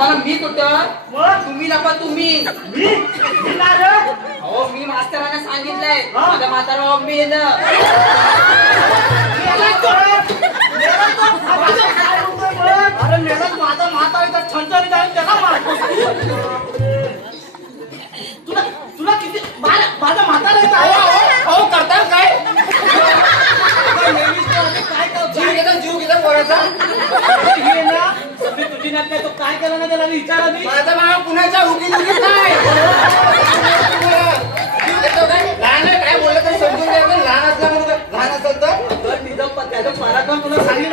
बाबाला मी कुठं मग तुम्ही नको तुम्ही मी ना रे हो मी मास्तरांना सांगितलंय माझ्या म्हातारा मी येणं अरे मेहनत माझा म्हातारा इथं ठणठणी जाऊन त्याला मारतो तुला तुला किती माझा म्हातारा इथं हो करताय काय जीव घेता पोराचा हे ना सगळी तुझी नात नाही तो काय केला ना त्याला विचारा मी माझा बाबा पुण्याच्या उगीच काय लहान काय बोललं तर समजून घ्या लहान असला म्हणून लहान असेल तर तिथं त्याचं पराक्रम तुला सांगितलं